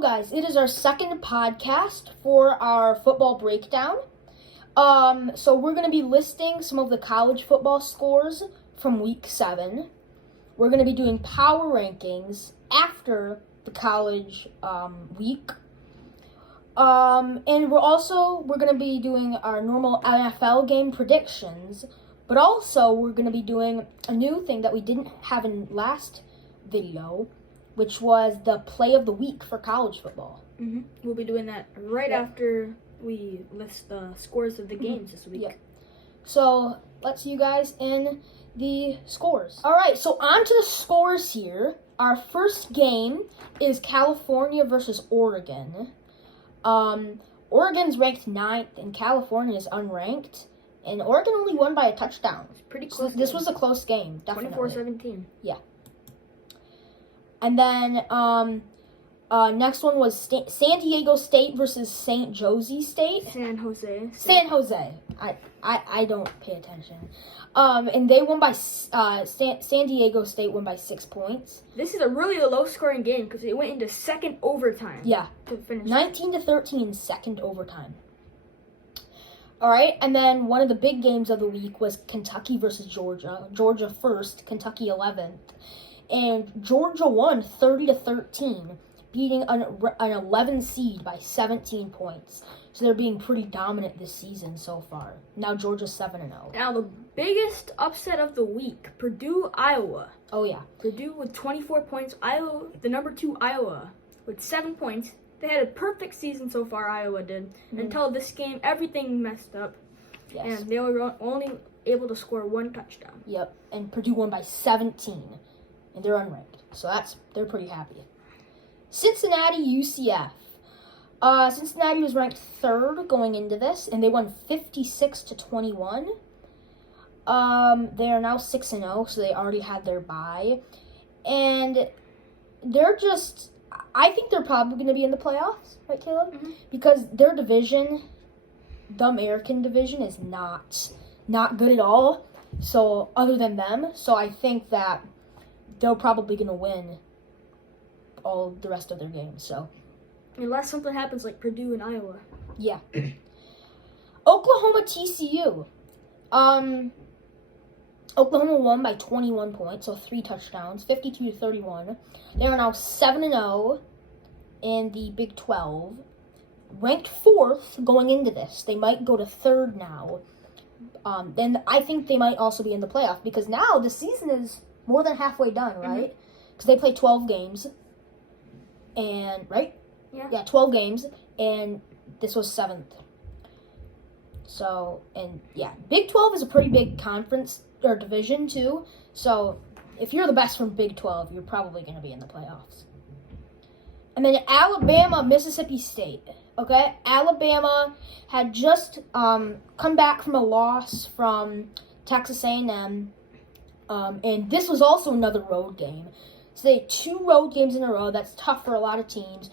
Hello, guys. It is our second podcast for our football breakdown. So we're going to be listing some of the college football scores from Week 7. We're going to be doing power rankings after the college week. And we're going to be doing our normal NFL game predictions, but also we're going to be doing a new thing that we didn't have in last video, which was the play of the week for college football. Mm-hmm. We'll be doing that right after we list the scores of the games this week. Yep. So let's see you guys in the scores. All right, so on to the scores here. Our first game is California versus Oregon. Oregon's ranked 9th and California is unranked. And Oregon only won by a touchdown. It's pretty close. This was a close game, definitely. 24-17. Yeah. And then next one was San Diego State versus St. Josie State. San Jose. San Jose. I don't pay attention. And they won by San Diego State won by 6 points. This is a really low-scoring game because it went into second overtime. Yeah. To finish 19-13, second overtime. All right, and then one of the big games of the week was Kentucky versus Georgia. Georgia first, Kentucky 11th. And Georgia won 30-13, beating an 11 seed by 17 points. So they're being pretty dominant this season so far. Now Georgia's 7-0. Now the biggest upset of the week, Purdue, Iowa. Oh yeah. Purdue with 24 points. Iowa, the number 2 Iowa, with 7 points. They had a perfect season so far, Iowa did. Until this game, everything messed up. Yes. And they were only able to score 1 touchdown. Yep. And Purdue won by 17. And they're unranked. So they're pretty happy. Cincinnati, UCF. Cincinnati was ranked 3rd going into this, and they won 56-21. They are now 6-0, so they already had their bye. And I think they're probably going to be in the playoffs, right, Caleb? Mm-hmm. Because their division, the American division, is not good at all. So, other than them, so I think that they're probably going to win all the rest of their games, so. Unless something happens like Purdue and Iowa. Yeah. Oklahoma, TCU. Oklahoma won by 21 points, so 3 touchdowns, 52-31. They are now 7-0 in the Big 12. Ranked 4th going into this. They might go to 3rd now. Then I think they might also be in the playoff because now the season is more than halfway done, right? Because they play 12 games. And, right? Yeah, 12 games. And this was 7th. So, and yeah. Big 12 is a pretty big conference or division, too. So, if you're the best from Big 12, you're probably going to be in the playoffs. And then Alabama, Mississippi State. Okay? Alabama had just come back from a loss from Texas A&M. And this was also another road game. So they had 2 road games in a row. That's tough for a lot of teams.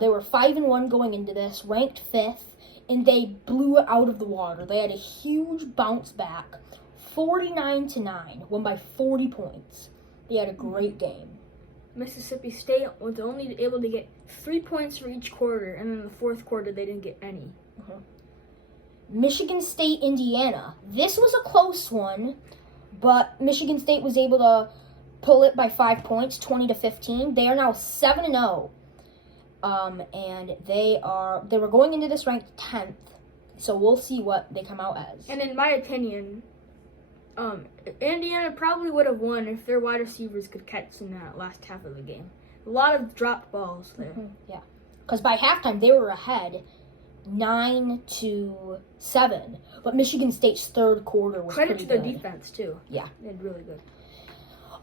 They were 5-1 going into this, ranked 5th, and they blew it out of the water. They had a huge bounce back, 49-9, won by 40 points. They had a great game. Mississippi State was only able to get 3 points for each quarter, and in the 4th quarter they didn't get any. Michigan State, Indiana. This was a close one. But Michigan State was able to pull it by 5 points, 20-15. They are now 7-0. And they were going into this ranked 10th. So we'll see what they come out as. And in my opinion, Indiana probably would have won if their wide receivers could catch in that last half of the game. A lot of dropped balls there. Yeah. Because by halftime they were ahead 9-7, but Michigan State's 3rd quarter was Credit pretty to the good. defense too. Yeah, they did really good.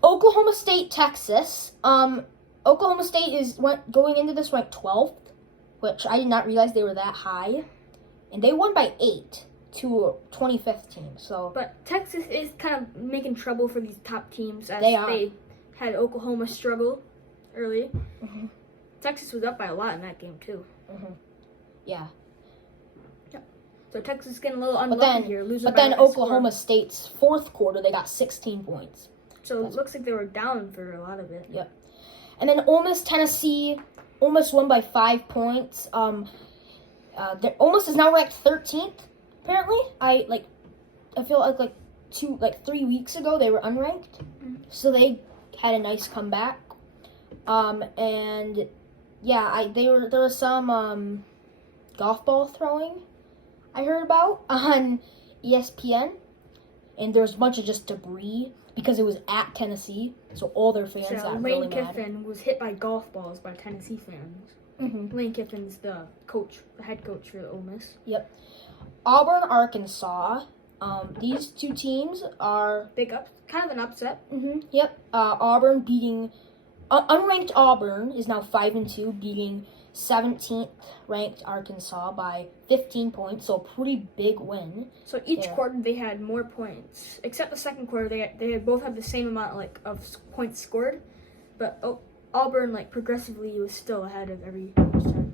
Oklahoma State, Texas. Oklahoma State going into this ranked 12th, which I did not realize they were that high, and they won by 8 to 2015. So, but Texas is kind of making trouble for these top teams as they had Oklahoma struggle early. Texas was up by a lot in that game too. Yeah. So Texas is getting a little unlucky here. But then Oklahoma State's 4th quarter, they got 16 points. So it looks like they were down for a lot of it. Yep. And then Ole Miss, Tennessee, Ole Miss won by 5 points. Ole Miss is now ranked 13th. Apparently, I feel like 3 weeks ago they were unranked, so they had a nice comeback. And yeah, there was some golf ball throwing I heard about on ESPN, and there was a bunch of just debris because it was at Tennessee, so all their fans got really mad. Lane Kiffin was hit by golf balls by Tennessee fans. Mm-hmm. Lane Kiffin's the head coach for Ole Miss. Yep. Auburn, Arkansas. These two teams are kind of an upset. Mm-hmm. Yep. Auburn beating unranked Auburn is now 5-2, beating 17th ranked Arkansas by 15 points. So a pretty big win. So each quarter they had more points, except the second quarter they both had the same amount of points scored, but Auburn progressively was still ahead of every time.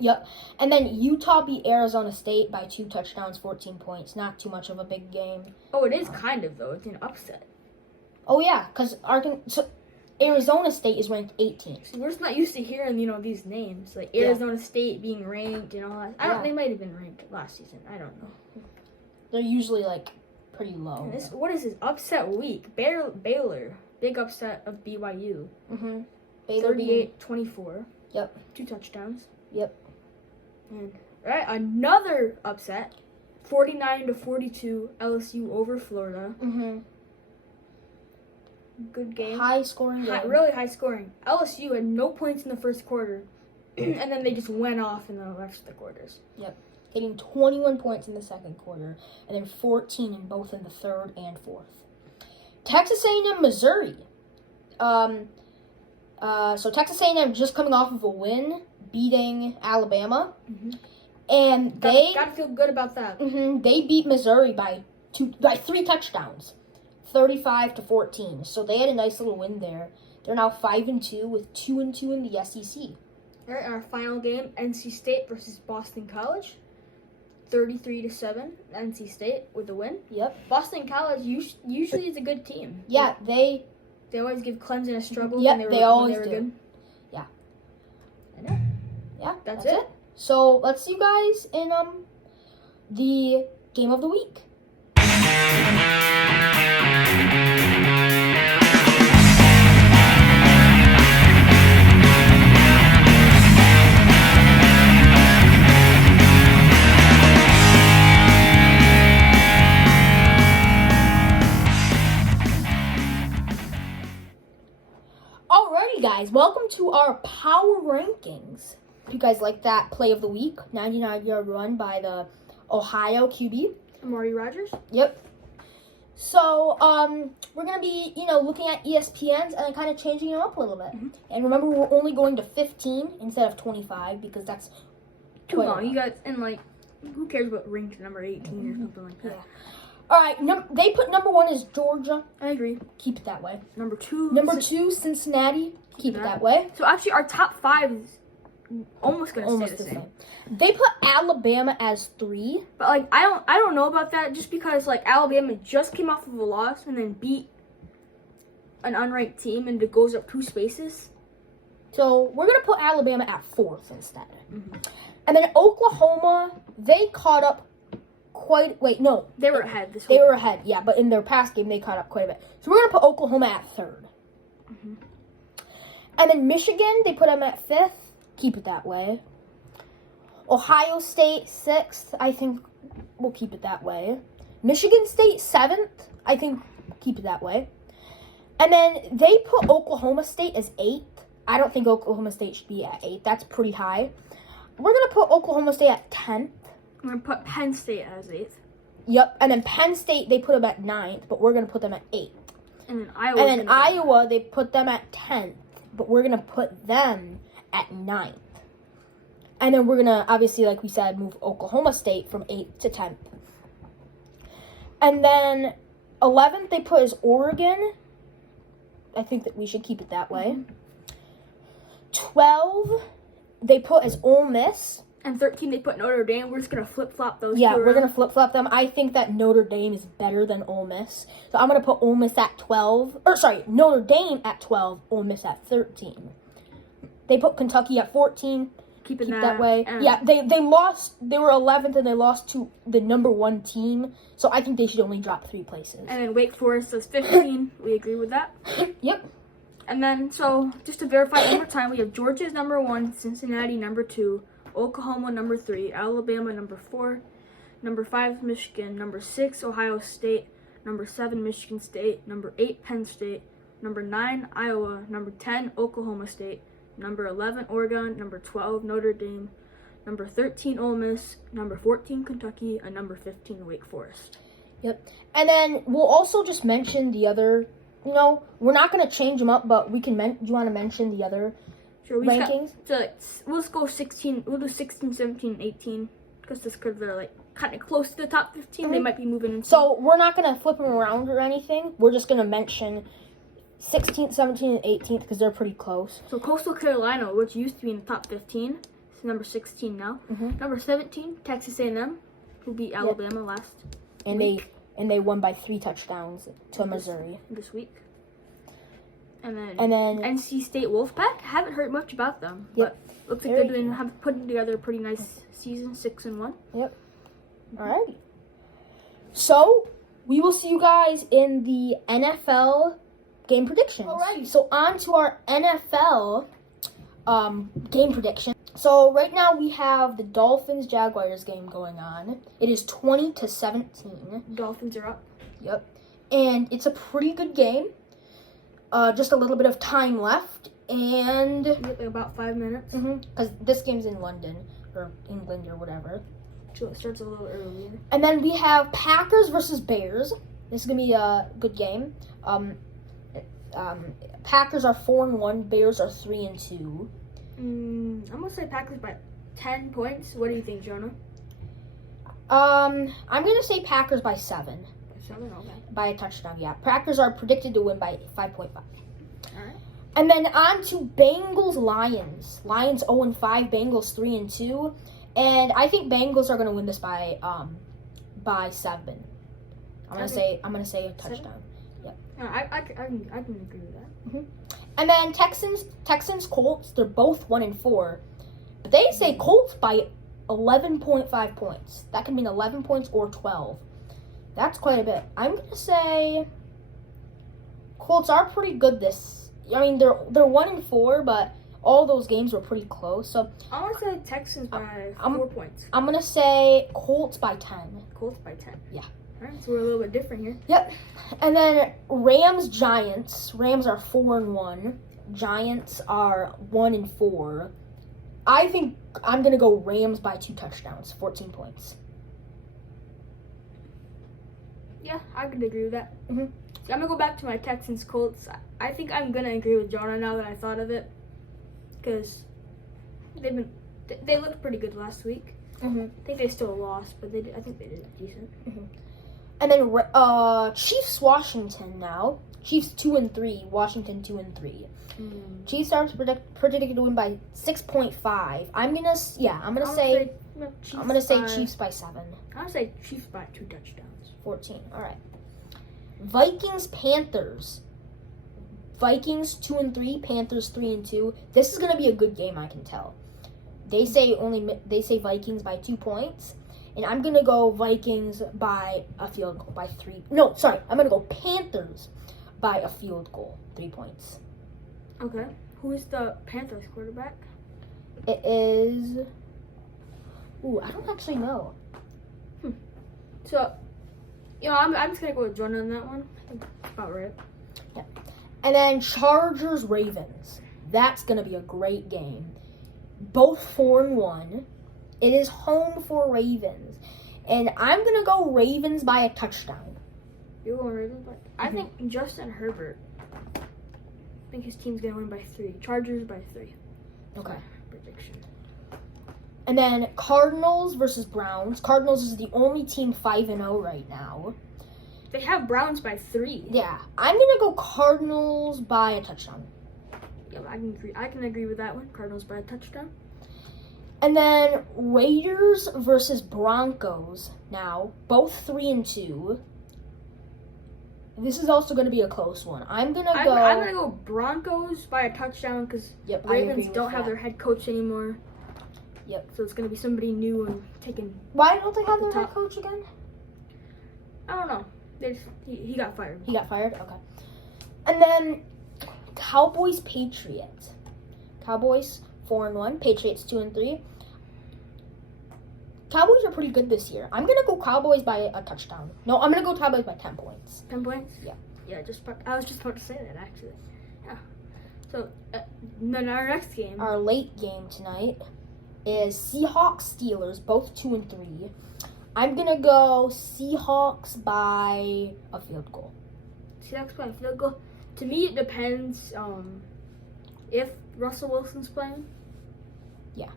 Yep. And then Utah beat Arizona State by 2 touchdowns, 14 points. Not too much of a big game. Oh, it is kind of, though. It's an upset. Oh, yeah, because Arizona State is ranked 18th. So we're just not used to hearing, these names. Like Arizona State being ranked and all that. They might have been ranked last season. I don't know. They're usually, pretty low. What is this? Upset week. Baylor. Big upset of BYU. Mm-hmm. 38-24. Yep. 2 touchdowns. Yep. And another upset, 49-42, LSU over Florida. Mm-hmm. Good game. High scoring game. Really high scoring. LSU had no points in the first quarter, and then they just went off in the rest of the quarters. Yep. Getting 21 points in the second quarter, and then 14 in both in the third and fourth. Texas A&M, Missouri. So Texas A&M just coming off of a win, beating Alabama, and they gotta feel good about that. They beat Missouri by 3 touchdowns, 35-14. So they had a nice little win there. They're now 5-2 with 2-2 in the SEC. All right, our final game: NC State versus Boston College. 33-7, NC State with the win. Yep. Boston College usually is a good team. Yeah, they always give Clemson a struggle. Yep, they always do. Good. Yeah. I know. Yeah, that's it. So let's see you guys in the game of the week. Alrighty, guys, welcome to our power rankings. If you guys like that play of the week, 99-yard run by the Ohio QB. Amari Rodgers? Yep. So, we're going to be, looking at ESPNs and kind of changing them up a little bit. And remember, we're only going to 15 instead of 25 because that's too long. You guys, and who cares about ranked number 18 or something like that? Yeah. All right, they put number 1 is Georgia. I agree. Keep it that way. Number 2, Cincinnati. Keep it that way. So actually, our top 5 is almost gonna stay the same. They put Alabama as 3, but I don't know about that. Just because Alabama just came off of a loss and then beat an unranked team, and it goes up 2 spaces. So we're gonna put Alabama at 4th instead. And then Oklahoma, they caught up. They were ahead They were ahead, yeah, but in their past game, they caught up quite a bit. So we're going to put Oklahoma at 3rd. And then Michigan, they put them at 5th. Keep it that way. Ohio State, 6th. I think we'll keep it that way. Michigan State, 7th. I think keep it that way. And then they put Oklahoma State as 8th. I don't think Oklahoma State should be at 8th. That's pretty high. We're going to put Oklahoma State at 10th. I'm going to put Penn State as 8th. Yep, and then Penn State, they put them at 9th, but we're going to put them at 8th. And then Iowa, they put them at 10th, but we're going to put them at 9th. And then we're going to, obviously, like we said, move Oklahoma State from 8th to 10th. And then 11th, they put as Oregon. I think that we should keep it that way. 12, they put as Ole Miss. And 13, they put Notre Dame. We're just going to flip-flop those Yeah, two we're around. going to flip-flop them. I think that Notre Dame is better than Ole Miss. So I'm going to put Ole Miss at 12. Notre Dame at 12, Ole Miss at 13. They put Kentucky at 14. Keep that way. Yeah, they lost. They were 11th, and they lost to the number 1 team. So I think they should only drop 3 places. And then Wake Forest is 15. We agree with that. Yep. And then, so, just to verify one more time, we have Georgia's number 1, Cincinnati number 2, Oklahoma number 3, Alabama number 4, number 5 Michigan, number 6 Ohio State, number 7 Michigan State, number 8 Penn State, number 9 Iowa, number 10 Oklahoma State, number 11 Oregon, number 12 Notre Dame, number 13 Ole Miss, number 14 Kentucky, and number 15 Wake Forest. Yep. And then we'll also just mention the other. No, we're not going to change them up, but we can. Do you want to mention the other rankings? We'll just go 16. We'll do 16, 17, 18 because they're like kind of close to the top 15. They might be moving. So we're not going to flip them around or anything. We're just going to mention 16th, 17th, and 18th because they're pretty close. So Coastal Carolina, which used to be in the top 15, is number 16 now. Number 17, Texas A&M, who beat Alabama last week. And they won by 3 touchdowns to Missouri this week. And then NC State Wolfpack. Haven't heard much about them, but looks like they're putting together a pretty nice season, 6-1. Yep. All right. So we will see you guys in the NFL game predictions. Alrighty. So on to our NFL game prediction. So right now we have the Dolphins-Jaguars game going on. It is 20-17. Dolphins are up. Yep. And it's a pretty good game. Just a little bit of time left. And about 5 minutes. Because this game's in London or England or whatever. So it starts a little earlier. And then we have Packers versus Bears. This is going to be a good game. Packers are 4-1. Bears are 3-2. I'm gonna say Packers by 10 points. What do you think, Jonah? I'm gonna say Packers by 7. By 7, okay. By a touchdown, yeah. Packers are predicted to win by 5.5. All right. And then on to Bengals-Lions. Lions 0-5, Bengals 3-2, and I think Bengals are gonna win this by 7. I'm gonna say a touchdown. Yep. I can agree with that. And then Texans, Colts, they're both 1-4. But they say Colts by 11.5 points. That can mean 11 points or 12. That's quite a bit. I'm going to say Colts are pretty good they're 1-4, but all those games were pretty close. So I'm going to say Texans by 4 points. I'm going to say Colts by 10. Colts by 10. Yeah. All right, so we're a little bit different here. Yep. And then Rams-Giants. Rams are 4-1. Giants are 1-4. I think I'm going to go Rams by 2 touchdowns, 14 points. Yeah, I could agree with that. So I'm going to go back to my Texans-Colts. I think I'm going to agree with Jonah now that I thought of it. Because they looked pretty good last week. I think they still lost, but I think they did decent. And then Chiefs Washington now. Chiefs 2-3, Washington 2-3. Chiefs are predicted to win by 6.5. I'm gonna say Chiefs by 7. I'm gonna say Chiefs by 2 touchdowns. 14. All right. Vikings Panthers. Vikings 2-3, Panthers 3-2. This is gonna be a good game, I can tell. They say Vikings by 2 points. And I'm going to go Vikings by a field goal by 3. No, sorry. I'm going to go Panthers by a field goal, 3 points. Okay. Who is the Panthers quarterback? It is... I don't actually know. So, I'm just going to go with Jonah on that one. I think that's about right. Yeah. And then Chargers-Ravens. That's going to be a great game. Both 4-1. It is home for Ravens. And I'm going to go Ravens by a touchdown. You're going Ravens by... I think Justin Herbert. I think his team's going to win by 3. Chargers by 3. Okay. Prediction. And then Cardinals versus Browns. Cardinals is the only team 5-0 right now. They have Browns by 3. Yeah. I'm going to go Cardinals by a touchdown. Yeah, I can agree with that one. Cardinals by a touchdown. And then Raiders versus Broncos now, both 3-2. This is also going to be a close one. I'm gonna go Broncos by a touchdown because Yep, Ravens don't have their head coach anymore. Yep. So it's gonna be somebody new and taking. Why don't they have their head coach again? I don't know. He got fired. He got fired? Okay. And then Cowboys Patriots. Cowboys 4-1, Patriots 2-3. Cowboys are pretty good this year. I'm gonna go Cowboys by a touchdown. No, I'm gonna go Cowboys by 10 points. 10 points? Yeah. Yeah, I was just about to say that actually. Yeah. So then our next game. Our late game tonight is Seahawks Steelers, both 2-3. I'm gonna go Seahawks by a field goal. Seahawks by a field goal. To me, it depends if Russell Wilson's playing. Yeah.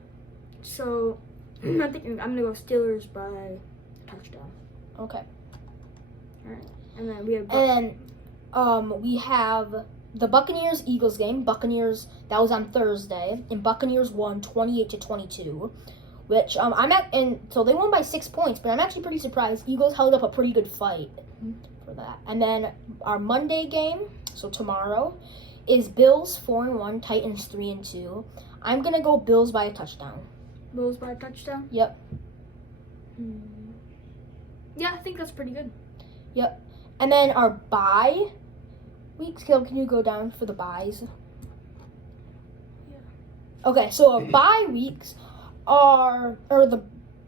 So I'm thinking I'm gonna go Steelers by a touchdown. Okay. All right. And then we have. We have the Buccaneers Eagles game. Buccaneers, that was on Thursday, and Buccaneers won 28-22. Which so they won by 6 points, but I'm actually pretty surprised. Eagles held up a pretty good fight for that. And then our Monday game, so tomorrow, is Bills 4-1, Titans 3-2. I'm gonna go Bills by a touchdown. Bills by a touchdown? Yep. Yeah, I think that's pretty good. Yep. And then our bye weeks, Caleb, can you go down for the byes? Yeah. Okay, so our bye weeks or the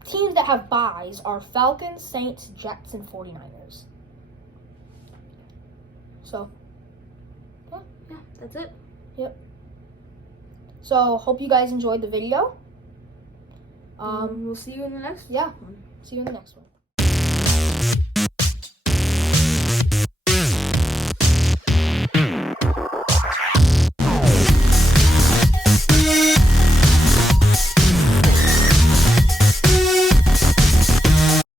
teams that have byes are Falcons, Saints, Jets, and 49ers. So, yeah, that's it. Yep. So, hope you guys enjoyed the video. We'll see you in the next Yeah, see you in the next one.